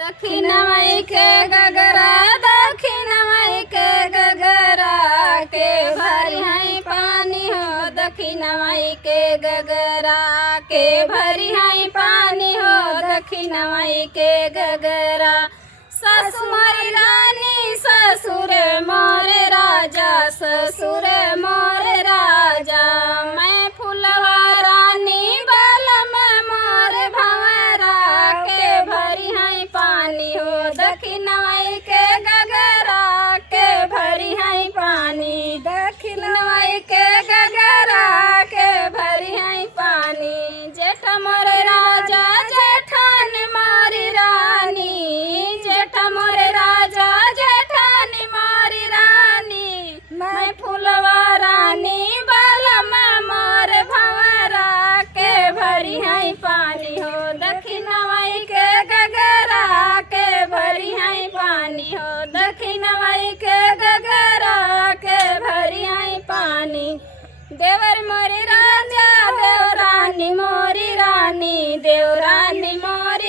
दक्षिण माई के गगरा दक्षिण माई के गगरा के भरी है पानी हो। दक्षिण माई के गगरा के भरी है पानी हो। दक्षिण माई के गगरा सासु मोरी रानी ससुर मोरे राजा ससुर मोरे राजा। मैं फुलवा रानी बल में मोर भंवरा के भरी है पानी हो। दक्षिण माई के गगरा के भरी है पानी। दक्षिण माई के गगरा के भरी है पानी। जेठ मोर राजा जेठान मारी रानी जेठ मोर राजा जेठान मारी रानी। मैं फुलवा रानी बल में मोर भंवरा के भरी है पानी हो। दक्षिण माई के गगरा के भरी है पानी हो। दक्षिण माई के गगरा के भरी है पानी। देवर मोरी राजा देवरानी मोरी रानी देवरानी मोरी